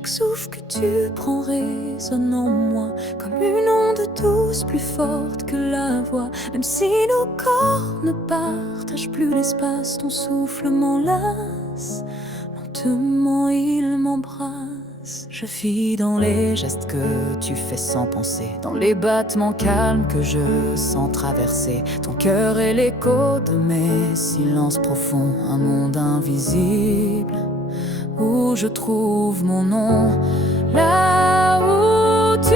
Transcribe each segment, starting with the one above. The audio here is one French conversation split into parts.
Chaque souffle que tu prends résonne en moi comme une onde douce plus forte que la voix. Même si nos corps ne partagent plus l'espace, ton souffle m'enlace, lentement il m'embrasse. Je vis dans les gestes que tu fais sans penser, dans les battements calmes que je sens traverser ton cœur et l'écho de mes silences profonds. Un monde invisible où je trouve mon nom. Là où tu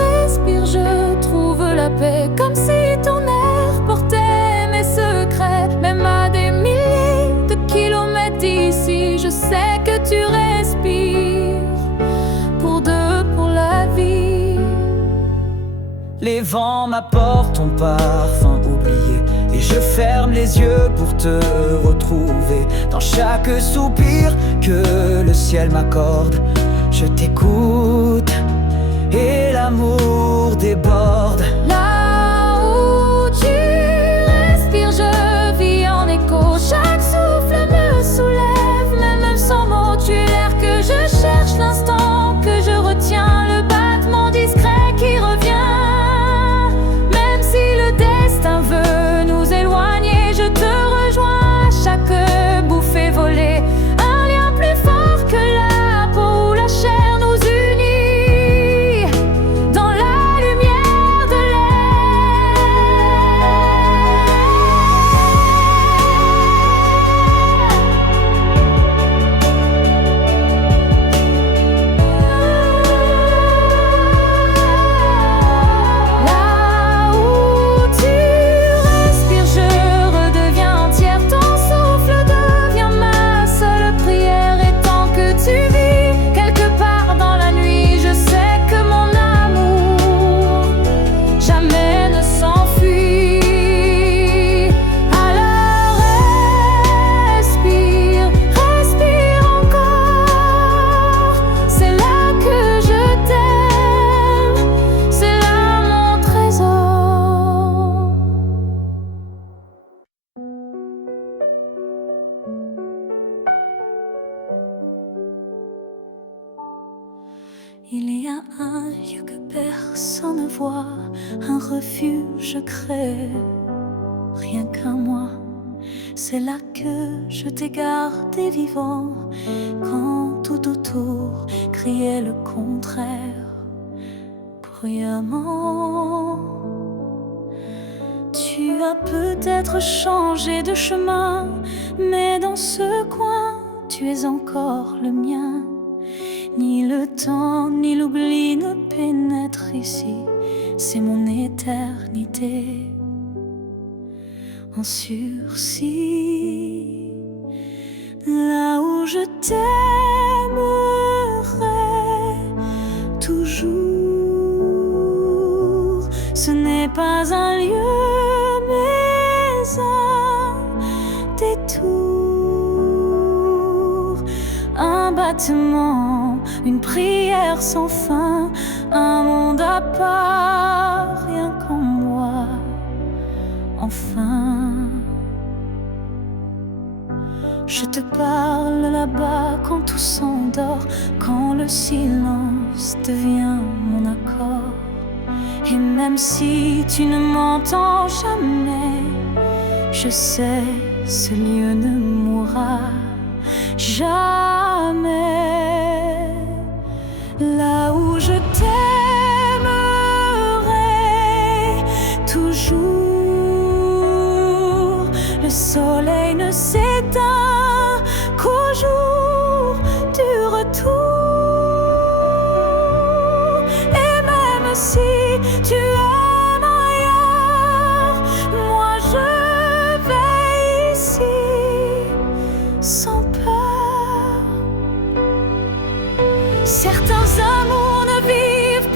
respires, je trouve la paix, comme si ton air portait mes secrets. Même à des milliers de kilomètres d'ici, je sais que tu respires pour deux, pour la vie. Les vents m'apportent ton parfum oublié, et je ferme les yeux pour te retrouver. Dans chaque soupir que le ciel m'accorde, je t'écoute et l'amour déborde. Là où tu respires, je vis en écho. Chaque souffle me soulève, même sans mots. Tu es l'air que je cherche, l'instant que je retiens, le battement discret qui revient. Même si le destin veut nous éloigner, je te rejoins à chaque bouffée volée. Un lien plus fort que la peau ou la chair nous unit dans la lumière de Là où tu respires, je redeviens entière. Ton souffle devient ma seule prière. Et tant que tu vis quelque part dans la nuit, je sais que mon amour jamais ne s'enfuit. Alors respire, respire encore. C'est là que je t'aime, c'est là mon trésor. Il y a un lieu que personne ne voit, un refuge crée, rien qu'un moi. C'est là que je t'ai gardé vivant, quand tout autour criait le contraire, bruyamment. Tu as peut-être changé de chemin, mais dans ce coin, tu es encore le mien. Ni le temps, ni l'oubli ne pénètrent ici, c'est mon éternité en sursis. Là où je t'aimerai toujours, ce n'est pas un lieu, mais un détour, un battement, une prière sans fin, un monde à part, rien qu'en moi, enfin. Je te parle là-bas quand tout s'endort, quand le silence devient mon accord. Et même si tu ne m'entends jamais, je sais, ce lieu ne mourra jamais. Là où je t'aimerai toujours, le soleil ne s'éteint qu'au jour du retour. Et même si tu aimes ailleurs, moi je vais ici sans peur. Certains amours ne vivent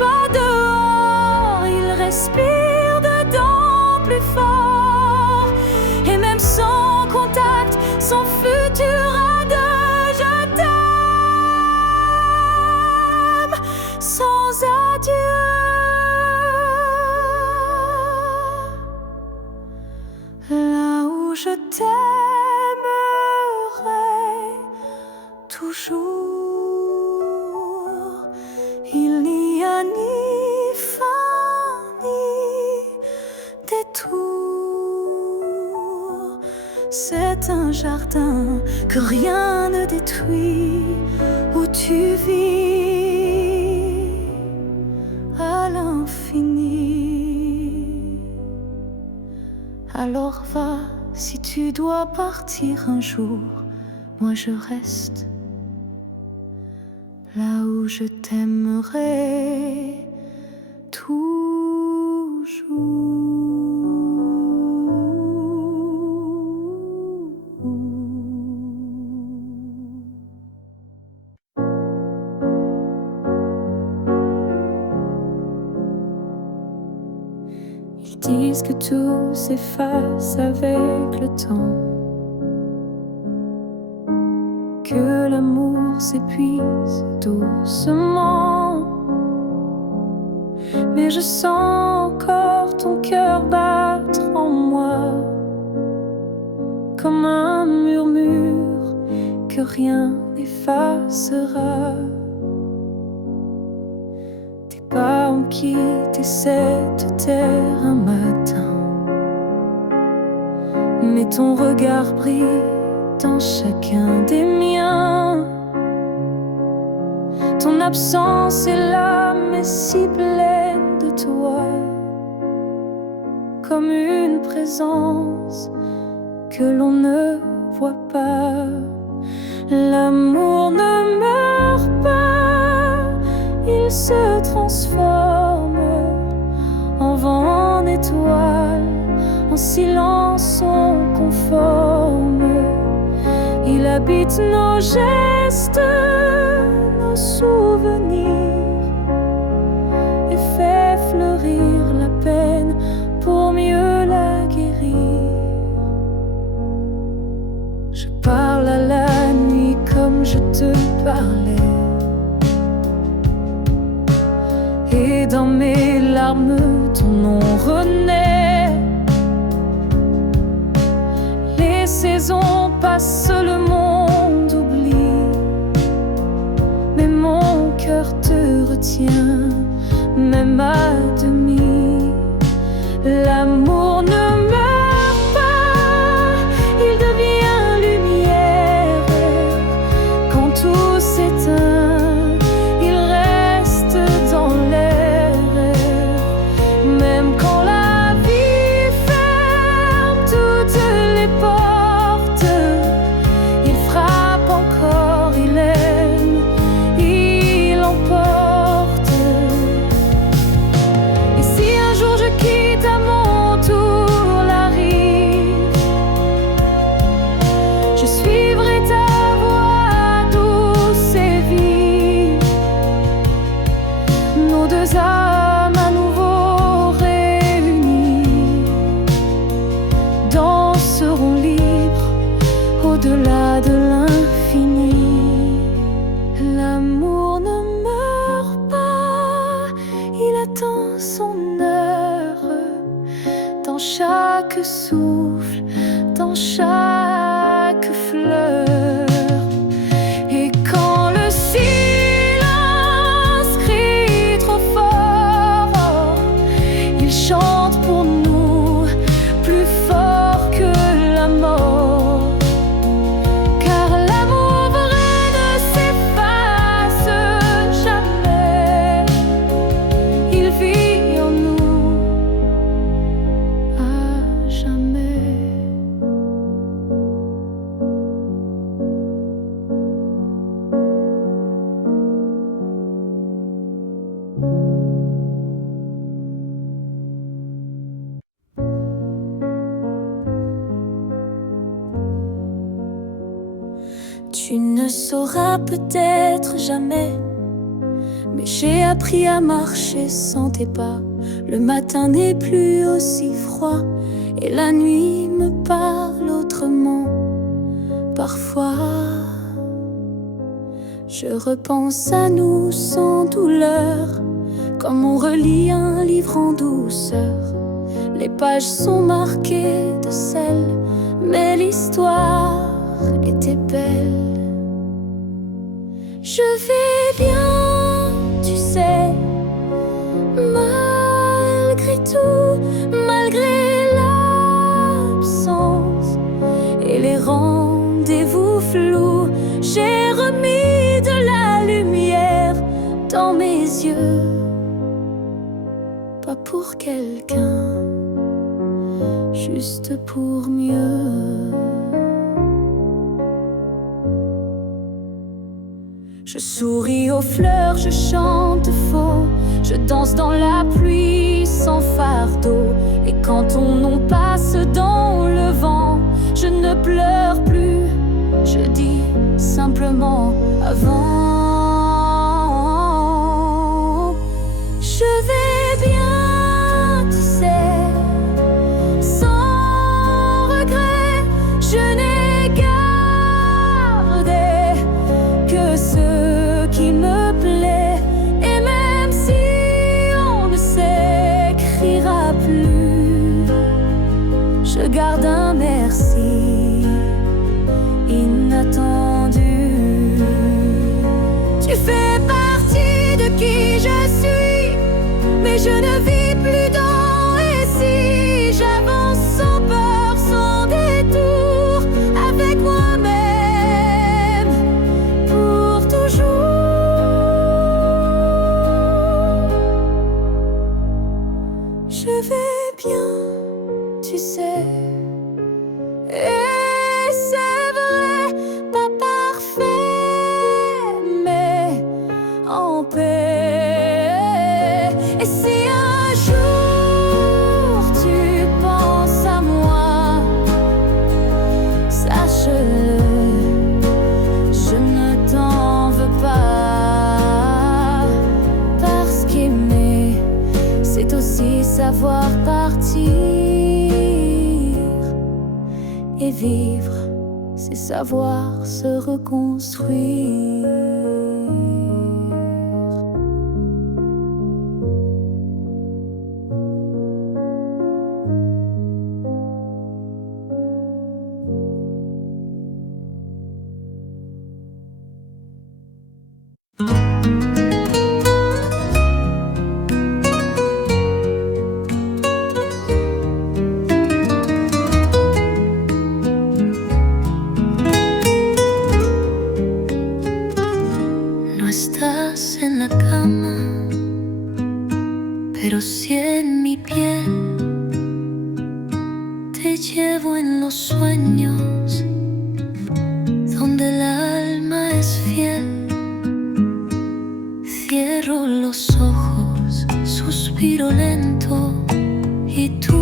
jardin que rien ne détruit, où tu vis à l'infini. Alors va, si tu dois partir un jour, moi je reste là où je t'aimerai toujours. Ils disent que tout s'efface avec le temps, que l'amour s'épuise doucement. Mais je sens encore ton cœur battre en moi, comme un murmure que rien n'effacera. Tes pas ont quitté cette terre un matin, mais ton regard brille dans chacun des miens. Ton absence est là, mais si pleine de toi, comme une présence que l'on ne voit pas. L'amour ne meurt pas, il se transforme en vent, en étoile, en silence on conforme. Il habite nos gestes, nos souvenirs, et fait fleurir la peine pour mieux la guérir. Je parle à la nuit comme je te parlais, et dans mes larmes ton nom renaît. Les saisons passent, le monde oublie, mais mon cœur te retient, même à demi. L'amour ne meurt pas, il devient lumière. Quand tout s'éteint, il reste dans l'air. Même quand la vie ferme toutes les portes, il frappe encore, il aime, il emporte. Et si un jour je quitte à mon tour la rive, je suivrai ta voix douce et vive. Nos deux âmes à nouveau réunies danseront libres au-delà de l'infini. L'amour ne meurt pas, il attend son heure, dans chaque souffle, dans chaque fleur. Et quand le silence crie trop fort, il chante pour nous plus fort que la mort. Car l'amour vrai ne s'efface jamais, il vit en nous à jamais. Tu ne sauras peut-être jamais, mais j'ai appris à marcher sans tes pas. Le matin n'est plus aussi froid et la nuit me parle autrement. Parfois, je repense à nous sans douleur, comme on relit un livre en douceur. Les pages sont marquées de sel, mais l'histoire était belle. Je vais bien, tu sais, malgré tout, malgré l'absence et l'errance. mes yeux, pas pour quelqu'un, juste pour mieux. Je souris aux fleurs, je chante faux, je danse dans la pluie sans fardeau. Et quand ton nom passe dans le vent, je ne pleure plus, je dis simplement avant. Je vais bien, tu sais, sans regret, je n'ai gardé que ce qui me plaît. Et même si on ne s'écrira plus, je garde un merci inattendu. Tu fais partie de qui je suis, mais je ne vis plus dans et si. J'avance sans peur, sans détour, avec moi-même pour toujours. Je vais bien, tu sais, et c'est vrai, pas parfait, mais en paix. Et si un jour tu penses à moi, sache-le, je ne t'en veux pas. Parce qu'aimer, c'est aussi savoir partir. Et vivre, c'est savoir se reconstruire. No estás en la cama, pero sí en mi piel. Te llevo en los sueños, donde el alma es fiel. Cierro los ojos, suspiro lento, y tú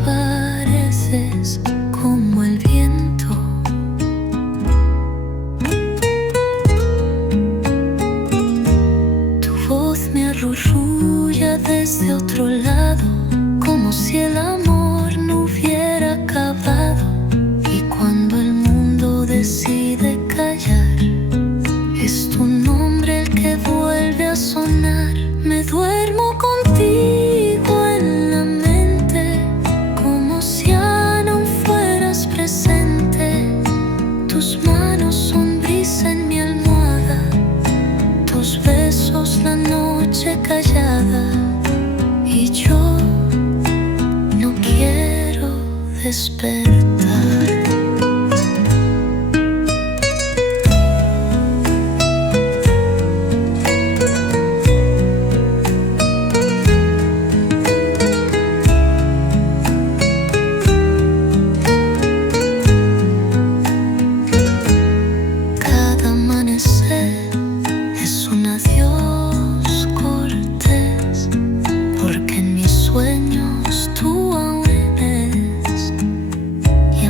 apareces como el viento. Tu voz me arrullulla desde otro lado, como si el amor no hubiera acabado. Y cuando el mundo decide callar, es tu nombre el que vuelve a sonar. Me duermo contigo en la mente, como si ya no fueras presente. Tus manos son brisa en mi almohada, tus besos la noche callada. Y yo no quiero despertar. Cada amanecer es un adiós cortés, porque en mis sueños tú aún eres. Y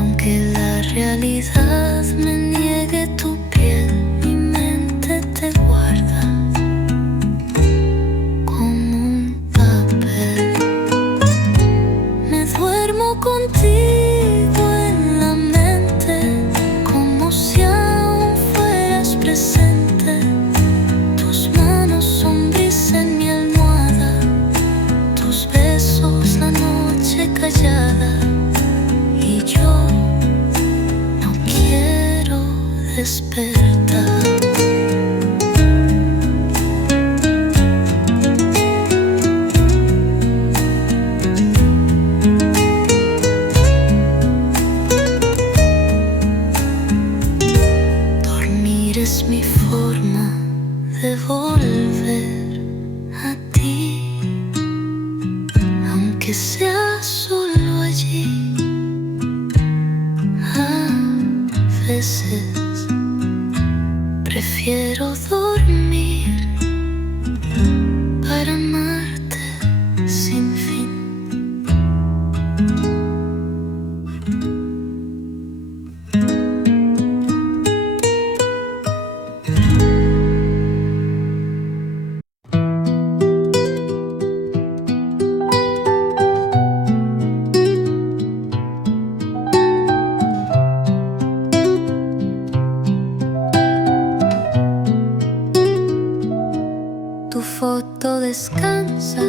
Tu foto descansa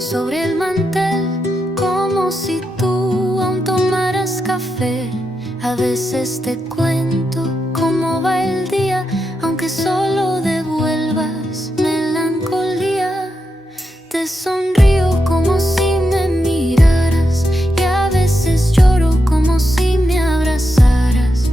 sobre el mantel, como si tú aún tomaras café. A veces te cuento cómo va el día, aunque solo devuelvas melancolía. Te sonrío como si me miraras, y a veces lloro como si me abrazaras.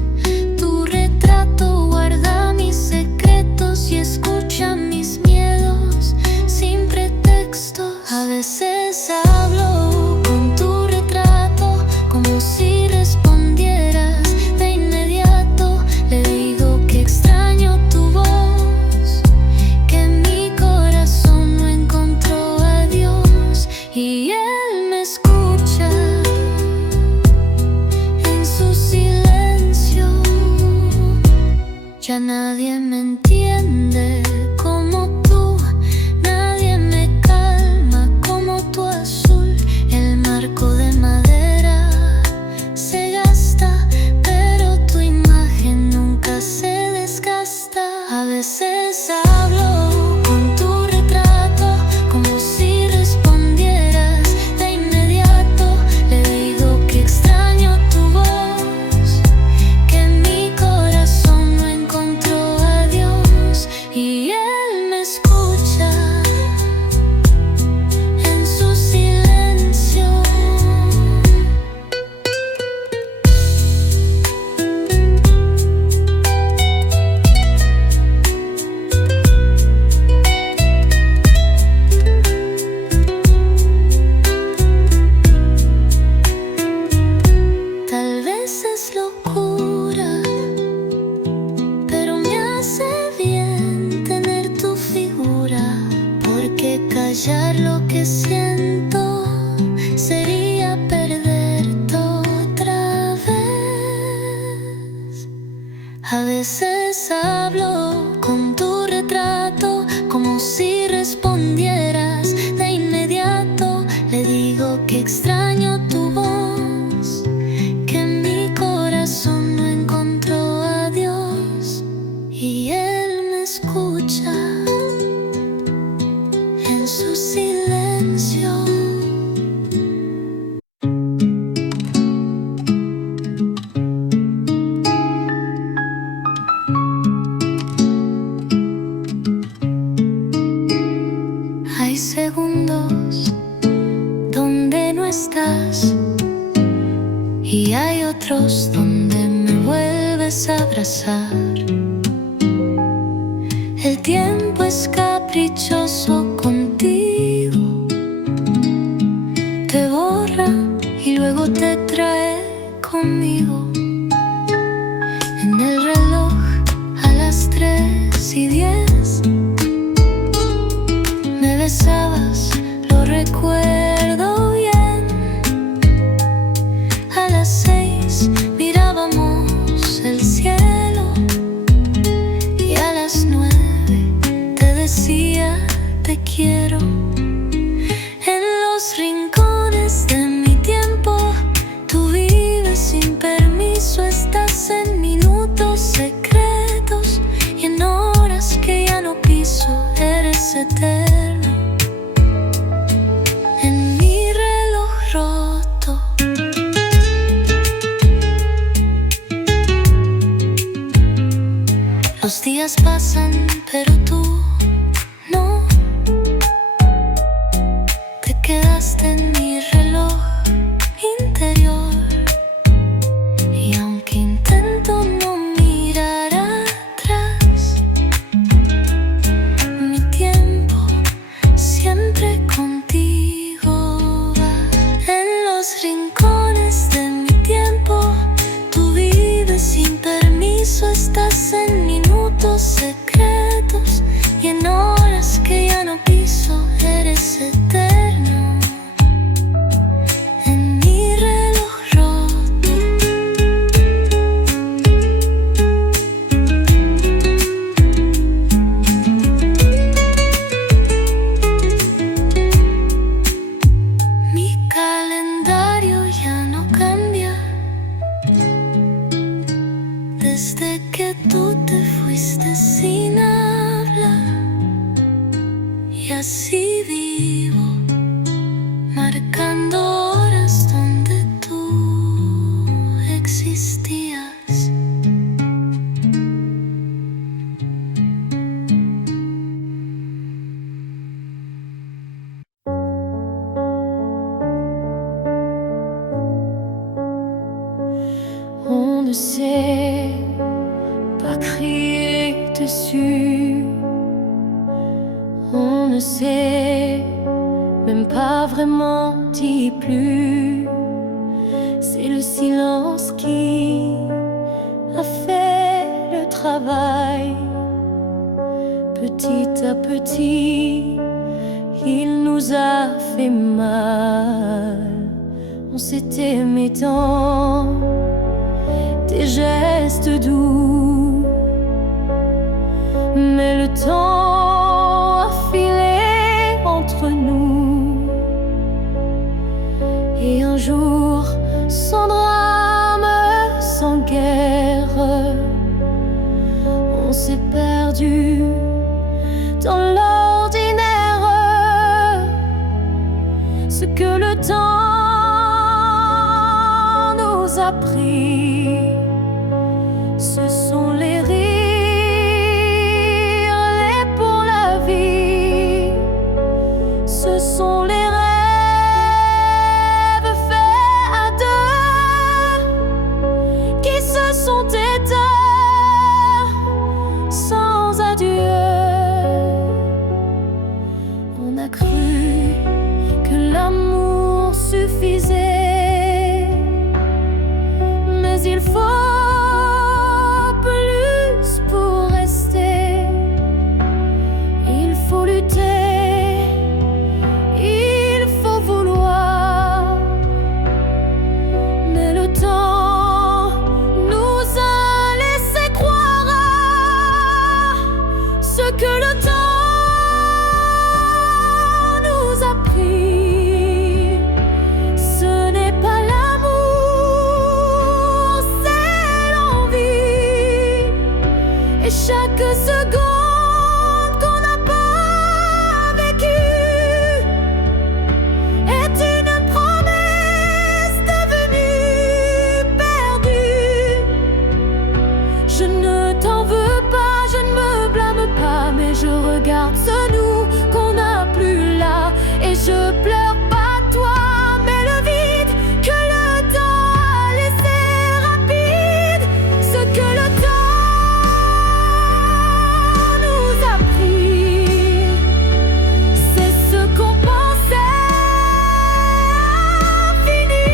Tu retrato guarda mis secretos y escucha mis miedos sin pretextos. A veces hablo con tu retrato como si respondieras de inmediato. Le digo que extraño tu voz, que mi corazón no encontró a Dios, y él me escucha en su silencio. Ya nadie me entiende como tú, nadie me calma como tu azul. El marco de madera se gasta, pero tu imagen nunca se desgasta. A veces hablo con tu retrato como si respondieras de inmediato. Le digo que extraño tu voz, que mi corazón no encontró a Dios, y él me escucha en su silencio. Tal vez es locura, pero me hace bien tener tu figura, porque callar lo que siento sería perderte otra vez. A veces hablo con tu retrato como si respondieras de inmediato. Le digo que extraño tu voz, que mi corazón no encontró a Dios, y él me escucha en su silencio. Hay segundos donde no estás, y hay otros donde me vuelves a abrazar. El tiempo es caprichoso contigo, te borra y luego te trae conmigo. En el reloj a las 3:10 me besabas, lo recuerdo bien. A las 6 mirábamos el cielo, y a las 9 te decía te quiero. En los rincones de mi tiempo tú vives sin permiso, estás en minutos secretos y en horas que ya no piso. Eres eterno en mi reloj roto. Los días pasan, pero tú no. Te quedaste en mi reloj interior, y aunque intento no mirar atrás, mi tiempo siempre contigo va. En los rincones de mi tiempo tú vives sin permiso, estás en minutos secretos y en horas que ya no piso. Eres eterno en mi reloj roto. Mi calendario ya no cambia desde que tú te fuiste sin hablar. y así vivo, marcando horas donde tú existías. On ne sait pas crier dessus, on ne sait même pas vraiment dit plus. C'est le silence qui a fait le travail. Petit à petit, il nous a fait mal. On s'est aimé tant, des gestes doux, mais le temps a filé entre nous. Et un jour, sans drame, sans guerre, on s'est perdu dans l'ordinaire. Ce que le temps nous a pris, ce sont les rires, les pour la vie. Ce sont les rêves faits à deux qui se sont éteints sans adieu. On a cru que l'amour suffisait, mais il faut que le temps nous a pris. Ce n'est pas l'amour, c'est l'envie. Et chaque seconde qu'on n'a pas vécue est une promesse devenue perdue. Je ne t'en veux pas, je ne me blâme pas, mais je regarde ce nous qu'on n'a plus là. Et je pleure pas toi, mais le vide que le temps a laissé rapide. Ce que le temps nous a pris, c'est ce qu'on pensait infini.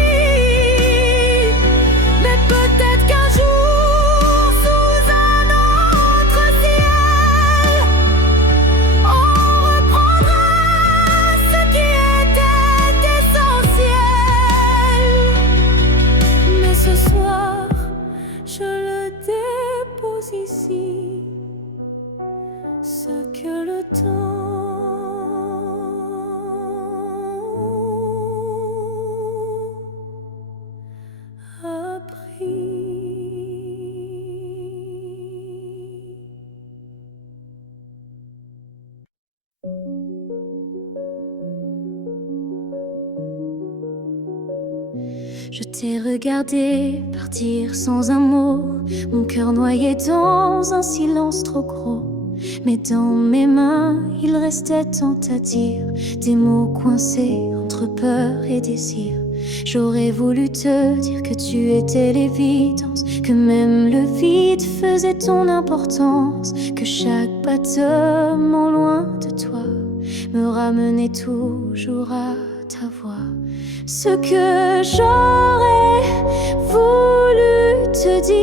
Mais peut-être qu'un jour, sous un autre ciel, on reprendra ce qui était essentiel. Mais ce soir, je le dépose ici, ce que le temps a pris. Je t'ai regardé partir sans un mot, mon cœur noyé dans un silence trop gros. Mais dans mes mains, il restait tant à dire, des mots coincés entre peur et désir. J'aurais voulu te dire que tu étais l'évidence, que même le vide faisait ton importance, que chaque battement loin de toi me ramenait toujours à ta voix. Ce que j'aurais voulu te dire,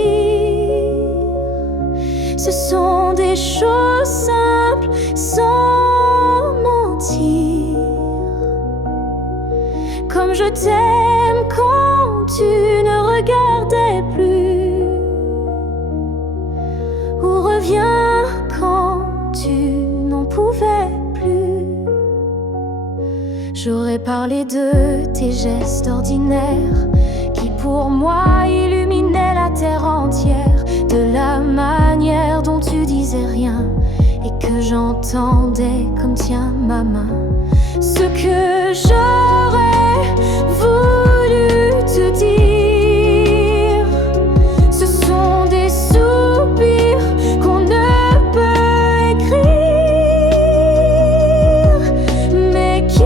ce sont des choses simples sans mentir. Comme je t'aime quand tu ne regardais plus, ou reviens quand tu n'en pouvais plus. J'aurais parlé de tes gestes ordinaires qui pour moi illuminaient la terre entière, de la manière dont tu disais rien et que j'entendais comme tiens ma main. Ce que j'aurais voulu te dire, ce sont des soupirs qu'on ne peut écrire, mais qui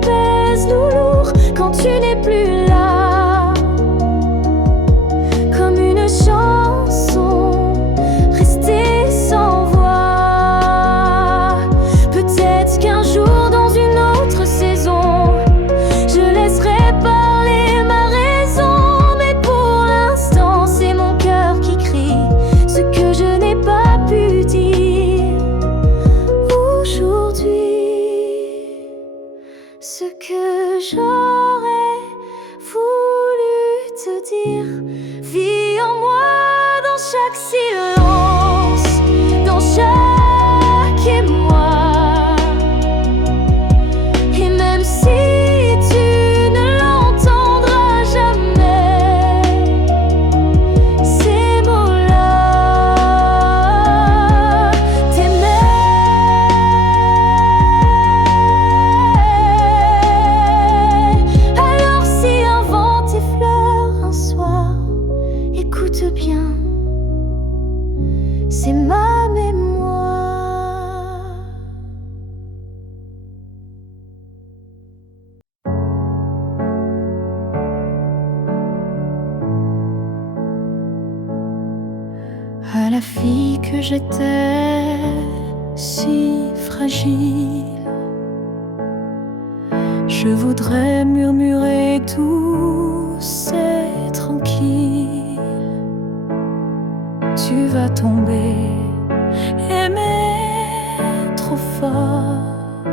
pèsent lourd quand tu n'es plus là, comme une chanson restée sans voix. Peut-être qu'un jour dans une autre saison, je laisserai parler ma raison, mais pour l'instant c'est mon cœur qui crie ce que je n'ai pas pu dire aujourd'hui. Ce que j'aurais voulu te dire vit en moi dans chaque silence, dans chaque émoi. Et même si tu ne l'entendras jamais, ces mots-là t'aimaient. Alors si un vent t'effleure un soir, écoute bien, c'est ma mémoire. À la fille que j'étais, si fragile, je voudrais murmurer douce et tranquille. Tu vas tomber, aimer trop fort,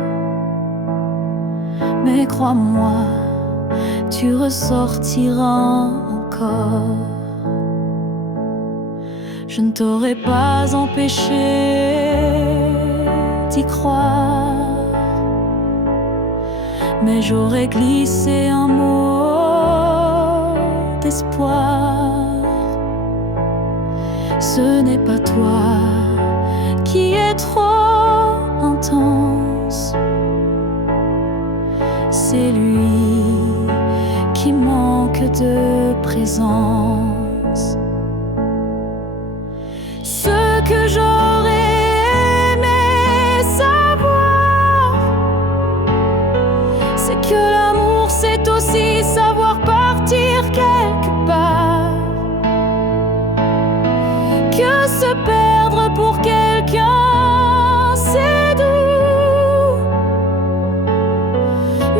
mais crois-moi, tu ressortiras encore. Je ne t'aurais pas empêché d'y croire, mais j'aurais glissé un mot d'espoir. Ce n'est pas toi qui es trop intense, c'est lui qui manque de présence. Ce que j'aurais aimé savoir, c'est que l'amour c'est aussi savoir partir quelque part, que se perdre pour quelqu'un c'est doux,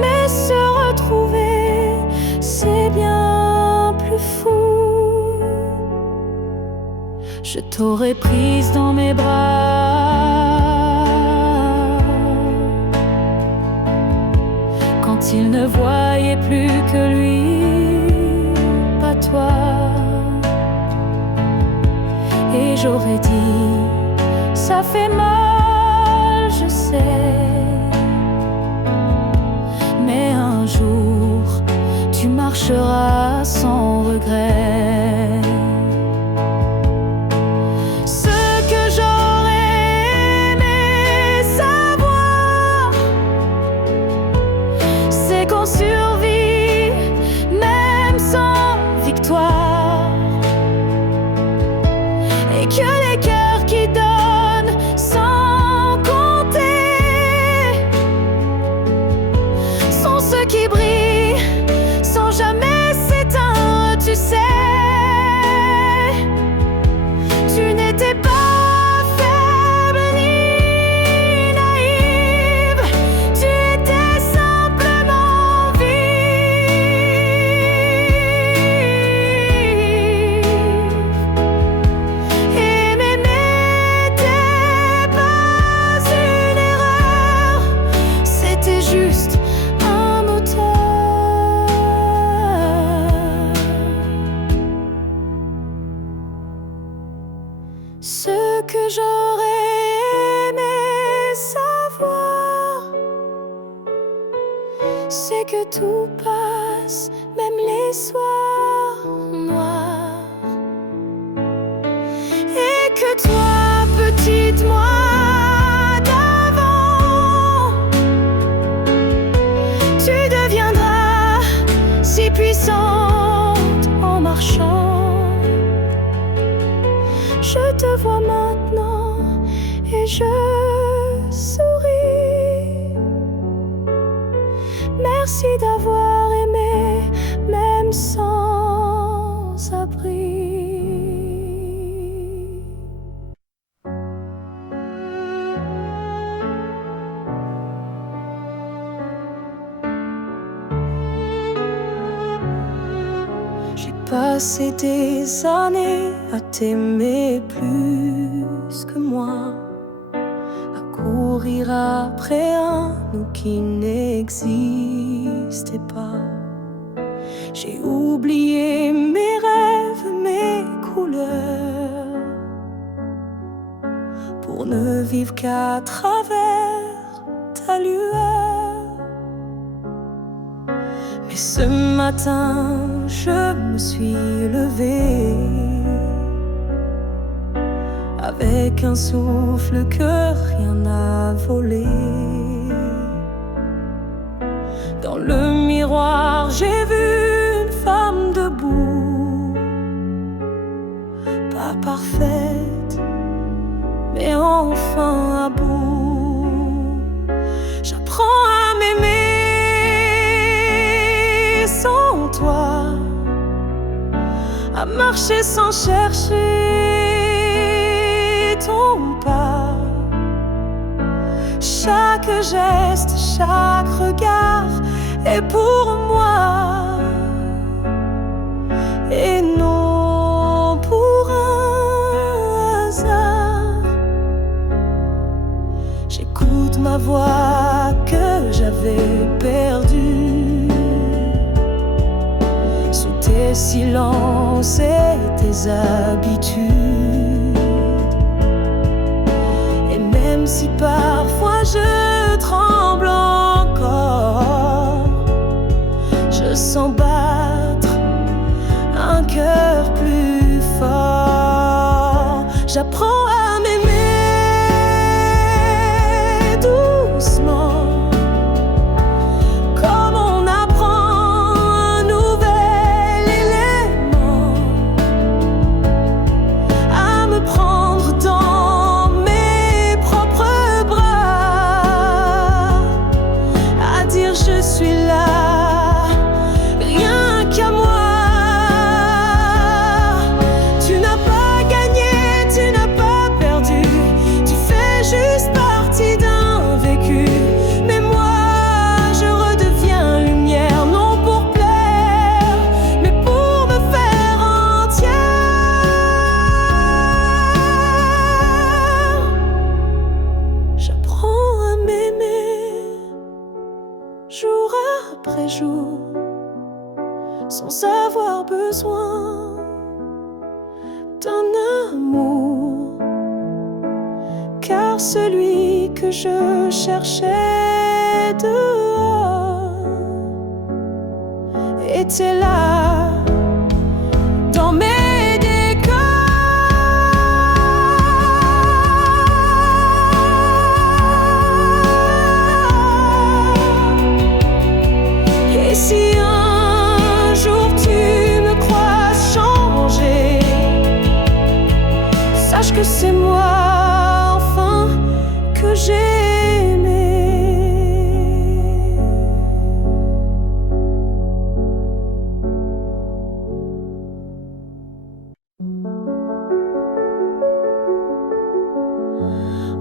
mais se retrouver c'est bien plus fou. Je t'aurais prise dans mes bras quand il ne voyait plus que lui, pas toi. Et j'aurais dit, ça fait mal, je sais, mais un jour tu marcheras sans regret. Qu'on survit même sans victoire, et que les cœurs qui donnent sans compter sont ceux qui brillent sans jamais s'éteindre. Tu sais, tu n'étais pas faible ni naïve, tu étais simplement juste un moteur. Ce que j'aurais aimé savoir, c'est que tout passe, même les soirs noirs, et que toi, petite moi, Merci d'avoir aimé, même sans abri. J'ai passé des années à t'aimer plus que moi, à courir après un nous qui n'existait pas. J'ai oublié mes rêves, mes couleurs, pour ne vivre qu'à travers ta lueur. Mais ce matin, je me suis levée avec un souffle que rien n'a volé. Dans le miroir, j'ai vu une femme debout, pas parfaite, mais enfin à bout. J'apprends à m'aimer sans toi, à marcher sans chercher ton pas. Chaque geste, chaque regard est pour moi, et non pour un hasard. J'écoute ma voix que j'avais perdue sous tes silences et tes habitudes. Et même si parfois je tremble encore, je sens battre un cœur plus fort. J'apprends à m'aimer doucement, comme on apprend un nouvel élément, à me prendre dans mes propres bras, à dire je suis là, rien qu'à moi. Tu n'as pas gagné, tu n'as pas perdu, tu fais juste partie d'un vécu. Mais moi, je redeviens lumière, non pour plaire, mais pour me faire entière. J'apprends à m'aimer jour après jour, sans avoir besoin d'un amour, car celui que je cherchais dehors était là dans mes décors. Et si un jour tu me crois changer, sache que c'est moi enfin que j'ai aimé.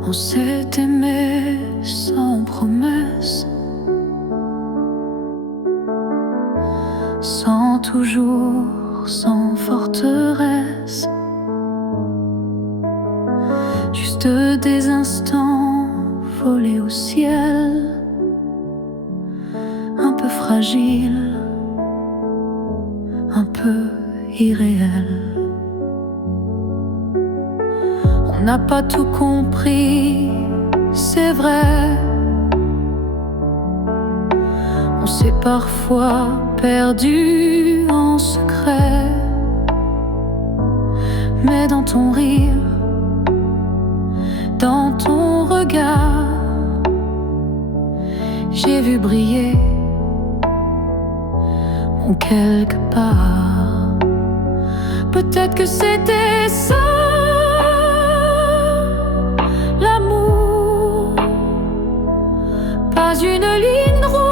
On s'est aimé sans promesse, sans toujours, sans forteresse, juste des instants volés au ciel, un peu fragile, un peu irréel. On n'a pas tout compris, c'est vrai. On s'est parfois perdu en secret, mais dans ton rire, dans ton regard, j'ai vu briller mon quelque part. Peut-être que c'était ça, l'amour, pas une ligne droite,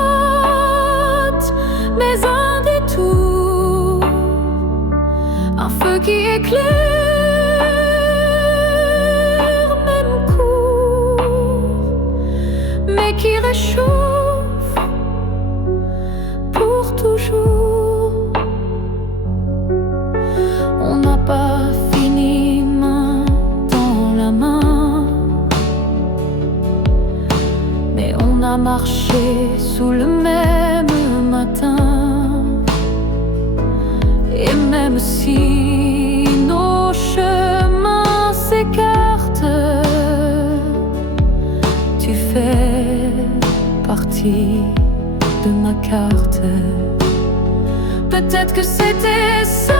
éclaire, même court, mais qui réchauffe pour toujours. On n'a pas fini main dans la main, mais on a marché sous le même matin. Et même si nos chemins s'écartent, tu fais partie de ma carte. Peut-être que c'était ça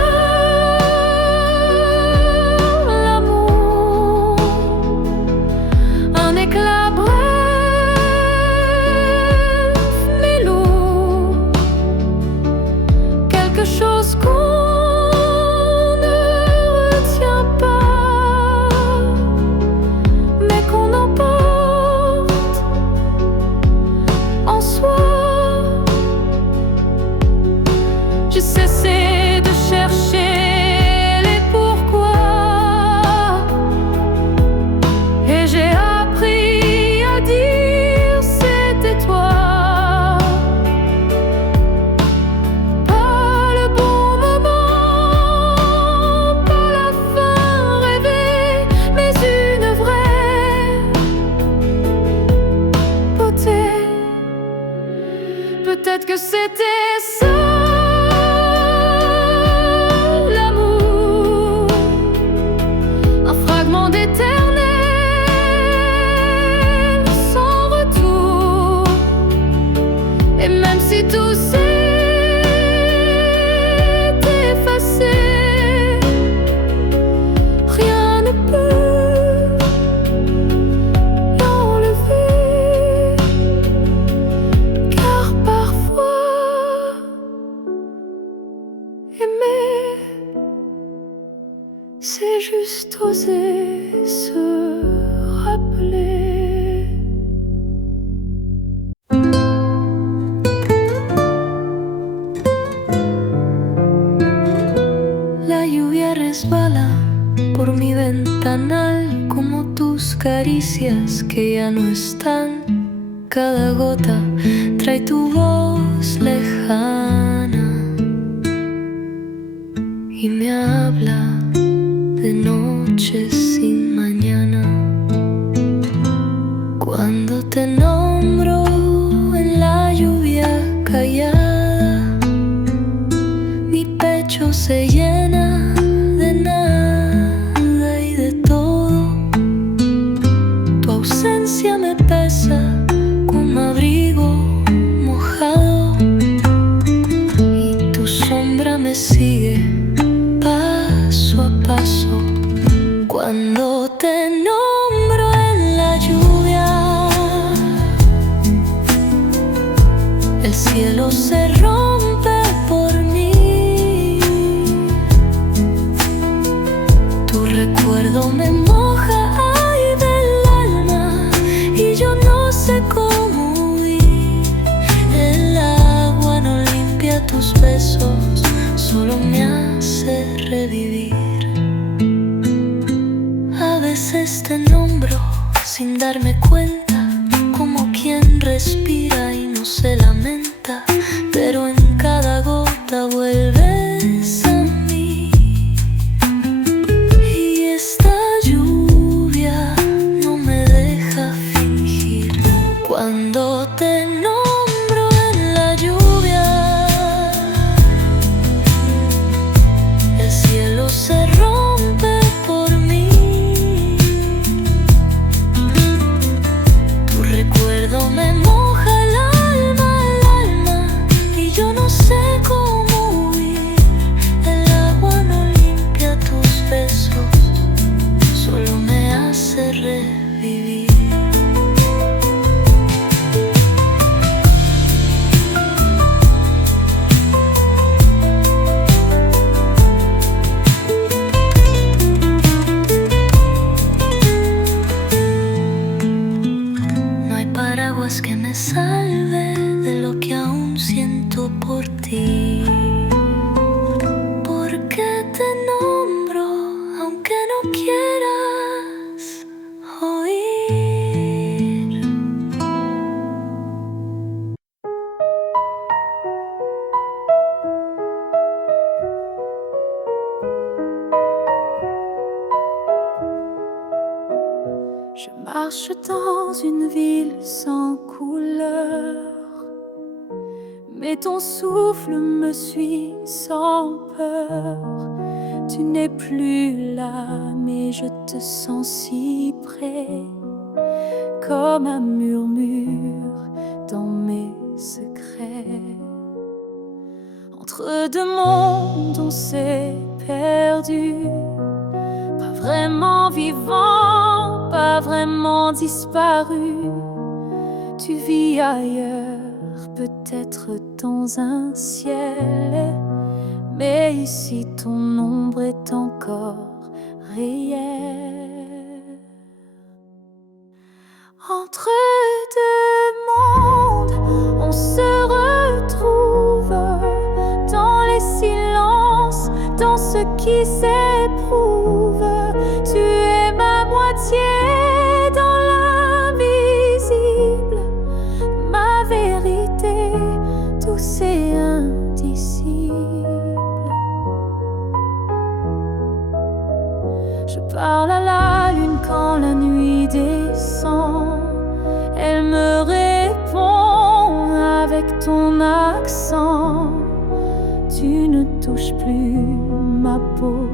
l'amour, un éclat bref mais lourd, quelque chose qu'on ne retient pas, mais qu'on emporte en soi. J'ai cessé de chercher les pourquoi, et j'ai appris à dire c'était toi. Pas le bon moment, pas la fin rêvée, mais une vraie beauté. Peut-être que c'était ça l'amour, un fragment d'éternel sans retour. Et même si tout s'est effacé, rien ne peut l'enlever, car parfois aimer, c'est juste oser se rappeler. La lluvia resbala por mi ventanal como tus caricias que ya no están. Cada gota trae tu voz lejana y me habla de noches sin mañana. Cuando te nombro en la lluvia callada, mi pecho se llena de nada y de todo. Tu ausencia me pesa como abrigo mojado, y tu sombra me sigue paso a paso. Cuando te nombro en la lluvia, el cielo se rompe por mí. Tu recuerdo me moja ay del alma, y yo no sé cómo huir. El agua no limpia tus besos, solo me hace revivir. A veces te nombro sin darme cuenta, como quien respira y no se lamenta, pero en cada gota vuelves a mí. Y esta lluvia no me deja fingir. Cuando te nombro en la lluvia, el cielo se rompe por mí. marche dans une ville sans couleur, mais ton souffle me suit sans peur. Tu n'es plus là, mais je te sens si près, comme un murmure dans mes secrets. Entre deux mondes on s'est perdu, pas vraiment vivant, pas vraiment disparu. Tu vis ailleurs, peut-être dans un ciel, mais ici ton ombre est encore réelle. Entre deux mondes, on se retrouve dans les silences, dans ce qui s'éprouve. Tu es ma moitié dans l'invisible, ma vérité douce et indicible. Je parle à la lune quand la nuit descend. Elle me répond avec ton accent. Tu ne touches plus ma peau,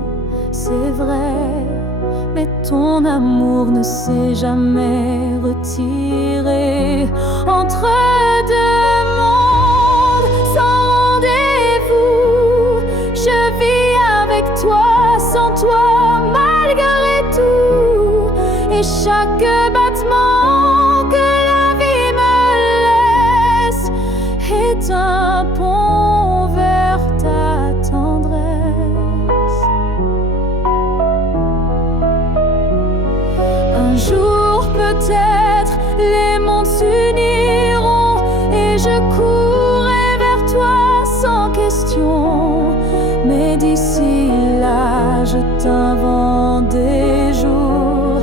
c'est vrai, mais ton amour ne s'est jamais retiré. Entre deux mondes sans rendez-vous, je vis avec toi, sans toi, malgré tout. Et chaque battement que la vie me laisse est un pont vers ta tendresse. Un jour peut-être les mondes s'uniront et je courrai vers toi sans question. Mais d'ici là, je t'invente des jours,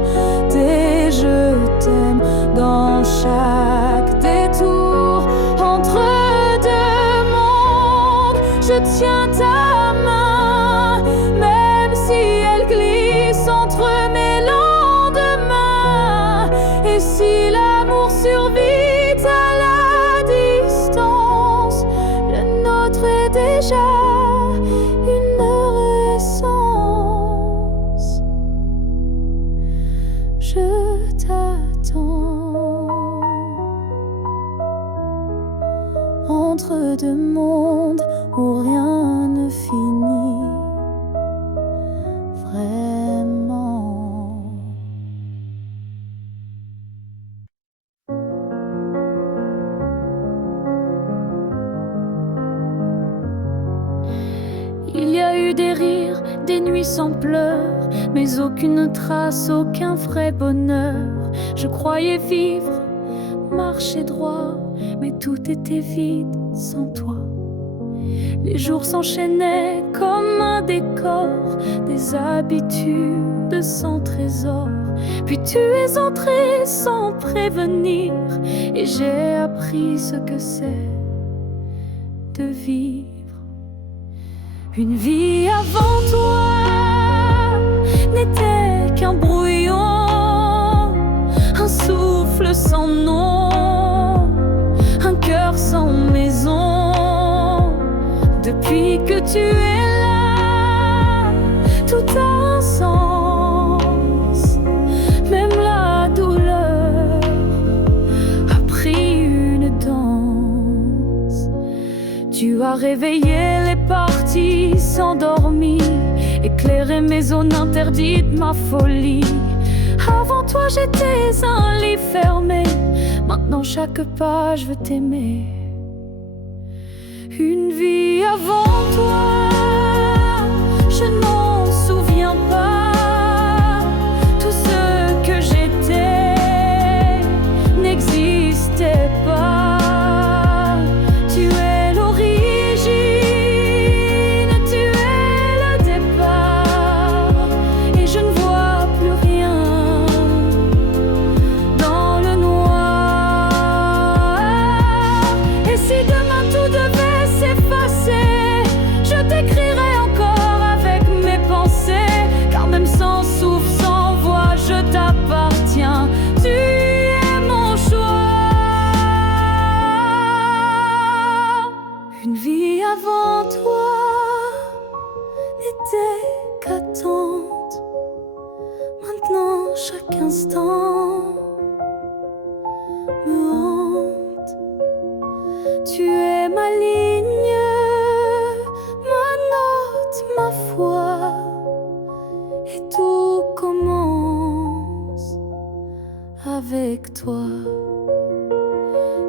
des je t'aime dans chaque détour. Entre deux mondes, je tiens ta main, même si elle glisse entre mes lendemains. Et si l'amour survit à la distance, le nôtre est déjà une essence. Je t'attends entre deux mondes où rien ne finit vraiment. Il y a eu des rires, des nuits sans pleurs, mais aucune trace, aucun vrai bonheur. Je croyais vivre, marcher droit, mais tout était vide sans toi. Les jours s'enchaînaient comme un décor, des habitudes sans trésor. Puis tu es entré sans prévenir, et j'ai appris ce que c'est de vivre. Une vie avant toi n'était qu'un brouillon, un souffle sans nom, un cœur sans maison. Depuis que tu es là, tout a un sens. Même la douleur a pris une danse. Tu as réveillé les parties s'endormir, éclairer mes zones interdites, ma folie. Avant toi j'étais un livre fermé, maintenant chaque page veut t'aimer. Une vie avant toi, je n'en souviens pas. Tout ce que j'étais n'existait pas. Tu es l'origine, tu es le départ, et je ne vois plus rien dans le noir. Et si demain tout devait s'effacer, je t'écrirai encore avec mes pensées, car même sans souffle, sans voix, je t'appartiens. Tu avant toi n'était qu'attente. Maintenant chaque instant me hante. Tu es ma ligne, ma note, ma foi, et tout commence avec toi.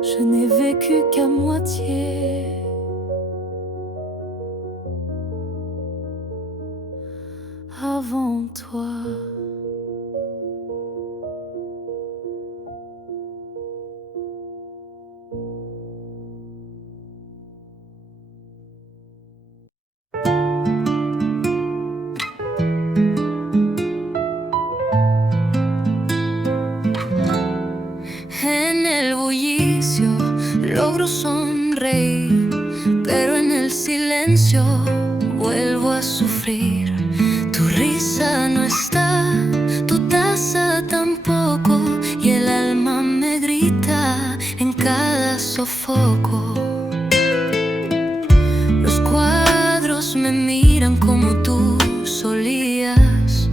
Je n'ai vécu qu'à moitié. Avant toi. En el bullicio logro sonreír, pero en el silencio vuelvo a sufrir. Tu risa no está, tu taza tampoco, y el alma me grita en cada sofoco. Los cuadros me miran como tú solías,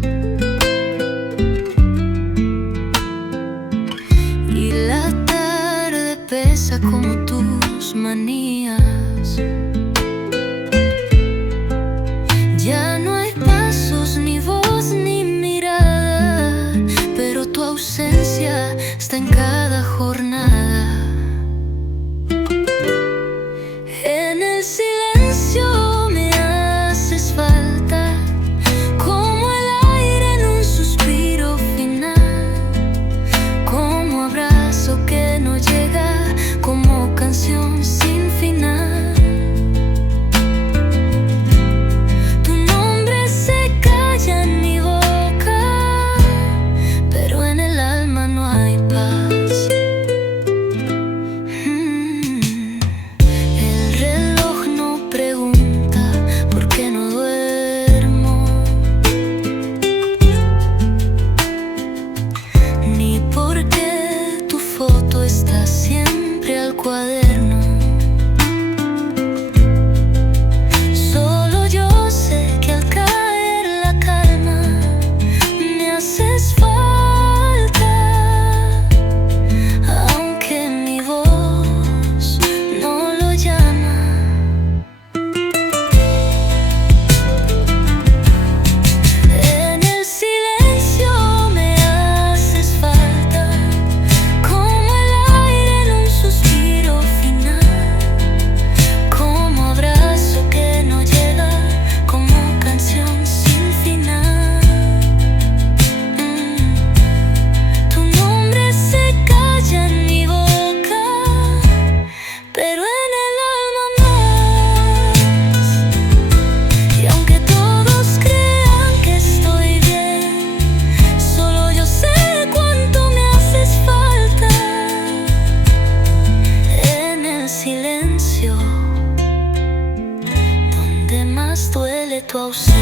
y la tarde pesa como tus manías. Ya no hay pasos, ni voz, ni mirada, pero tu ausencia está en cada jornada. En el silencio me haces falta, como el aire en un suspiro final, como abrazo que no llega, como canción sin final. Está siempre al cuaderno. Solo yo sé que al caer la calma me haces falta, aunque mi voz no lo llama. En el silencio me haces falta, donde más duele tu ausencia.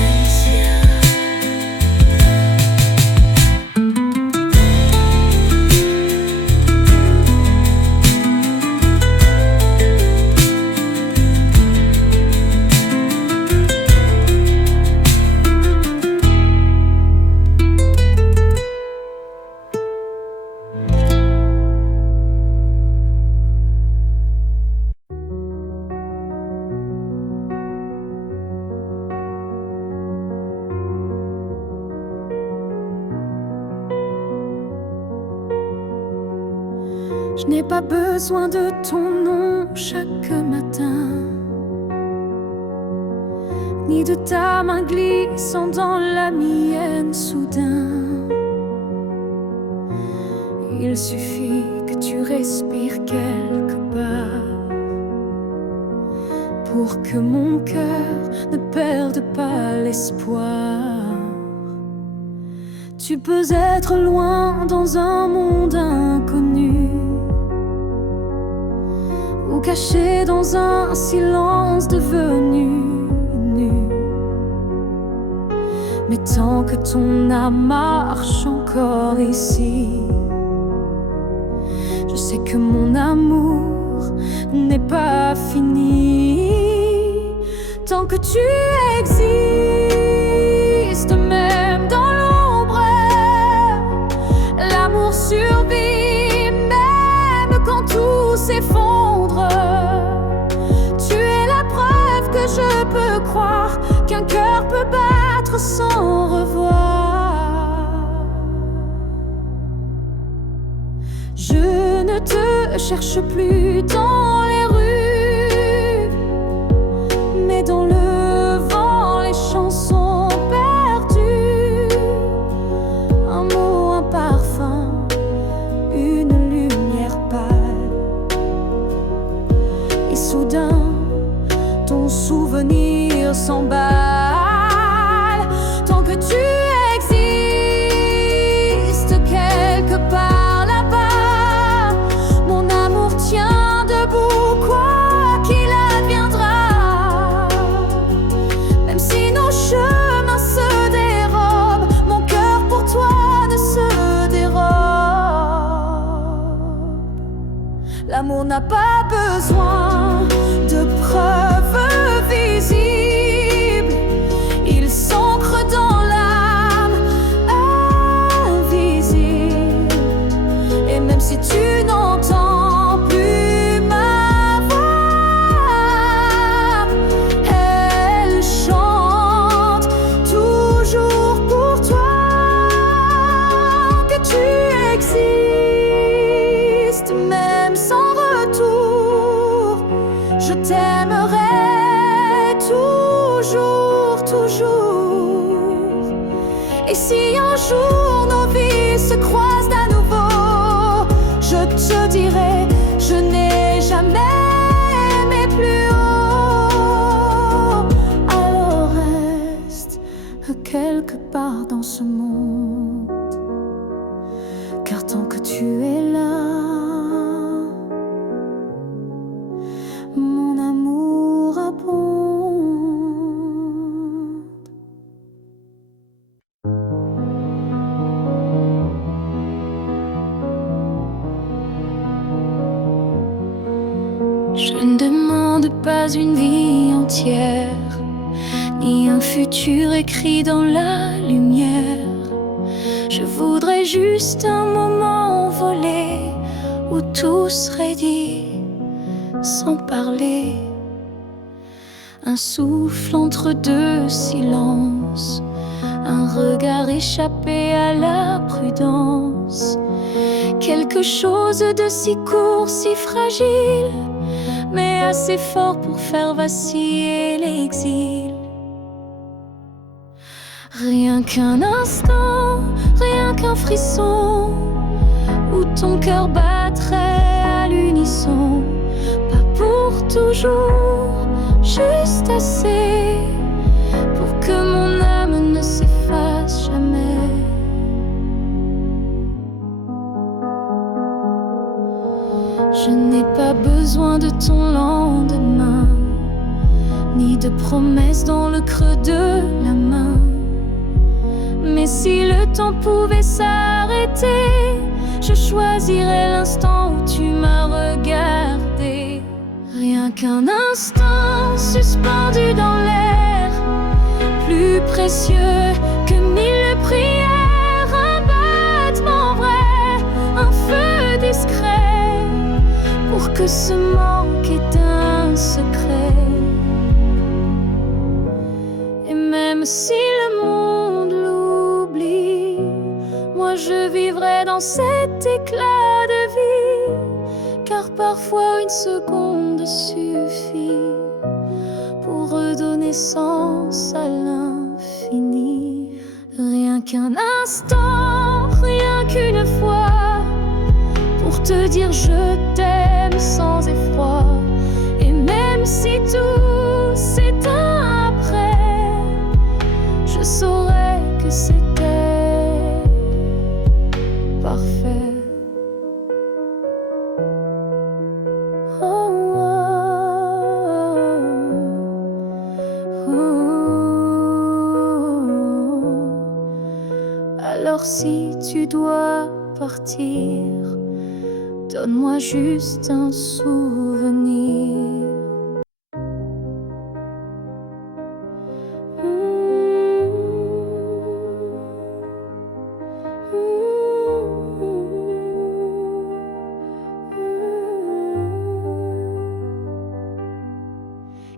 Je n'ai pas besoin de ton nom chaque matin, ni de ta main glissant dans la mienne soudain. Il suffit que tu respires quelque part pour que mon cœur ne perde pas l'espoir. Tu peux être loin dans un monde inconnu, ou caché dans un silence devenu nu. Mais tant que ton âme marche encore ici, je sais que mon amour n'est pas fini. tant que tu existes, même dans l'ombre, l'amour survit, même quand tout s'effondre. Tu es la preuve que je peux croire qu'un cœur peut battre sans revoir. Je ne te cherche plus dans les rues, mais dans le vent, les chansons perdues. Un mot, un parfum, une lumière pâle. Et soudain, ton souvenir s'emballe. Tant que tu existes quelque part là-bas, mon amour tient debout, quoi qu'il adviendra. Même si nos chemins se dérobent, mon cœur pour toi ne se dérobe. L'amour n'a pas besoin de preuves visibles, il s'ancre dans l'âme invisible. Et même si tu n'entends plus ma voix, elle chante toujours pour toi. Que tu existes, même sans retour, je t'aimerai toujours, toujours. Et si un jour nos vies se croisent à nouveau, je te dirai, je n'ai jamais aimé plus haut. Alors reste quelque part dans ce monde, car tant que tu es là, mon amour abonde. Je ne demande pas une vie entière, ni un futur écrit dans la lumière. Je voudrais juste un moment envolé où tout serait dit sans parler. Un souffle entre deux silences, un regard échappé à la prudence. Quelque chose de si court, si fragile, mais assez fort pour faire vaciller l'exil. Rien qu'un instant, rien qu'un frisson, où ton cœur battrait à l'unisson. Pas pour toujours, juste assez pour que mon âme ne s'efface jamais. Je n'ai pas besoin de ton lendemain, ni de promesses dans le creux de la main. Mais si le temps pouvait s'arrêter, je choisirais l'instant où tu m'as regardé. Rien qu'un instant suspendu dans l'air, plus précieux que 1000 prières. Un battement vrai, un feu discret, pour que ce manque est un secret. Et même si le monde l'oublie, moi je vivrai dans cet éclat de vie, car parfois une seconde suffit pour redonner sens à l'infini. Rien qu'un instant, rien qu'une fois, pour te dire je t'aime sans effroi. Et même si tout s'éteint après, je saurais que c'était parfait. Oh, oh, oh. Alors si tu dois partir, donne-moi juste un souvenir.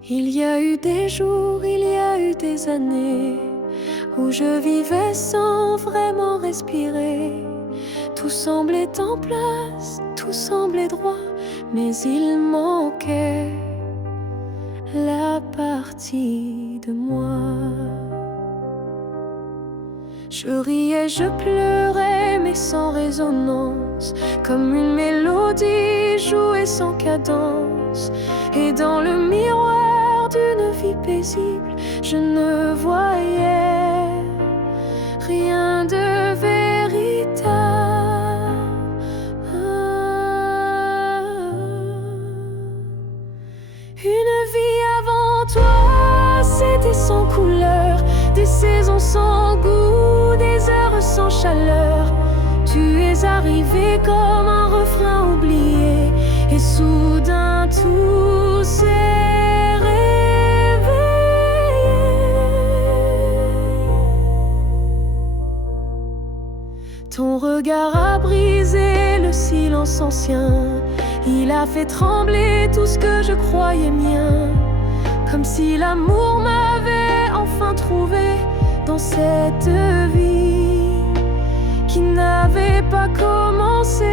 Il y a eu des jours, il y a eu des années où je vivais sans vraiment respirer. Tout semblait en place, tout semblait droit, mais il manquait la partie de moi. Je riais, je pleurais, mais sans résonance, comme une mélodie jouée sans cadence. Et dans le miroir d'une vie paisible, je ne voyais rien de véritable. Une vie avant toi, c'était sans couleur, des saisons sans goût, des heures sans chaleur. Tu es arrivé comme un refrain oublié, et soudain tout s'est réveillé. Ton regard a brisé le silence ancien, il a fait trembler tout ce que je croyais mien, comme si l'amour m'avait enfin trouvé dans cette vie qui n'avait pas commencé.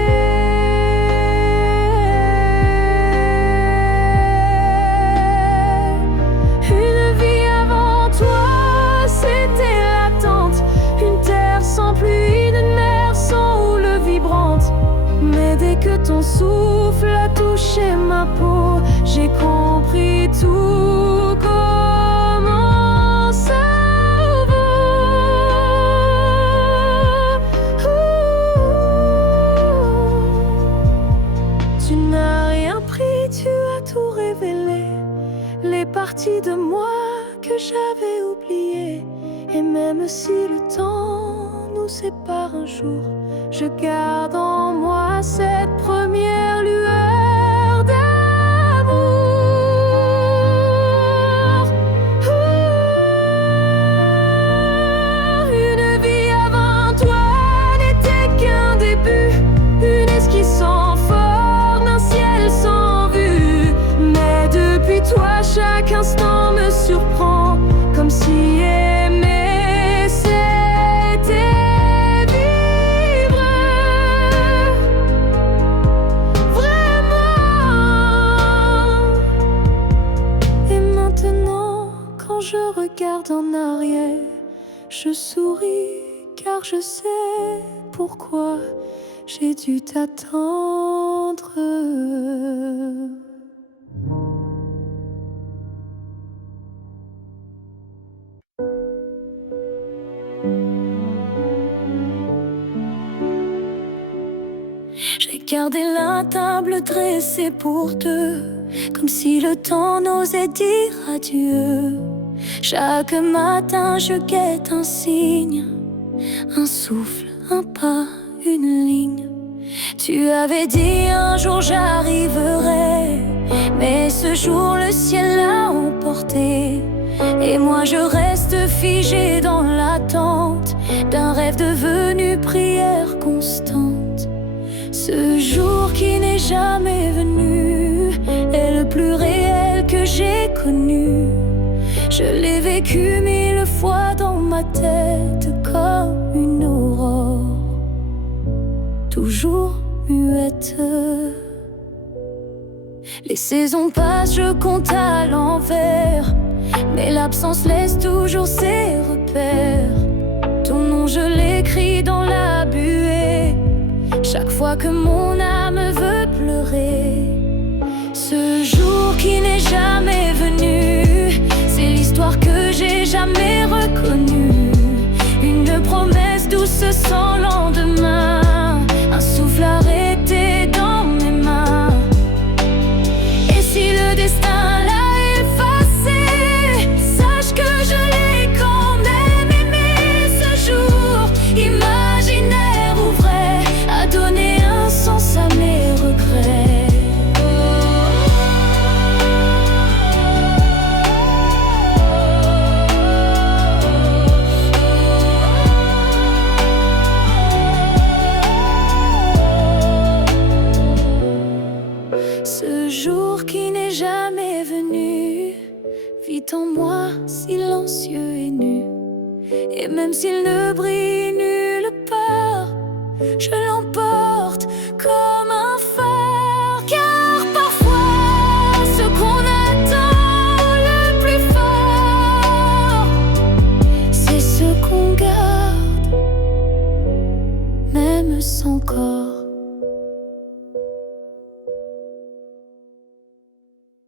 Une vie avant toi, c'était l'attente, une terre sans pluie, une mer sans houle vibrante. Mais dès que ton souffle a touché ma peau, j'ai compris tout comment ça va. Tu n'as rien pris, tu as tout révélé, les parties de moi que j'avais oubliées. Et même si le temps nous sépare un jour, je garde en moi cette première lueur d'amour. Une vie avant toi n'était qu'un début, une esquisse sans forme, un ciel sans vue. Mais depuis toi, chaque instant me surprend, comme si aimer c'était vivre vraiment. Et maintenant, quand je regarde en arrière, je souris car je sais pourquoi j'ai dû t'attendre. J'ai gardé la table dressée pour deux, comme si le temps n'osait dire adieu. Chaque matin je guette un signe, un souffle, un pas, une ligne. Tu avais dit un jour j'arriverai, mais ce jour le ciel l'a emporté. Et moi je reste figée dans l'attente d'un rêve devenu prière constante. Ce jour qui n'est jamais venu est le plus réel que j'ai connu. Je l'ai vécu 1000 fois dans ma tête comme une aurore, toujours muette. Les saisons passent, je compte à l'envers, mais l'absence laisse toujours ses repères. Ton nom je l'écris dans la buée, chaque fois que mon âme veut pleurer. Ce jour qui n'est jamais venu, c'est l'histoire que j'ai jamais reconnue. Une promesse douce sans lendemain, un souffle arrêté dans mes mains. Et si le destin l'a effacé, sache que je l'ai quand même aimé. Ce jour imaginaire ou vrai a donné un sens à mes regrets. Ce jour qui n'est jamais venu en moi, silencieux et nu. Et même s'il ne brille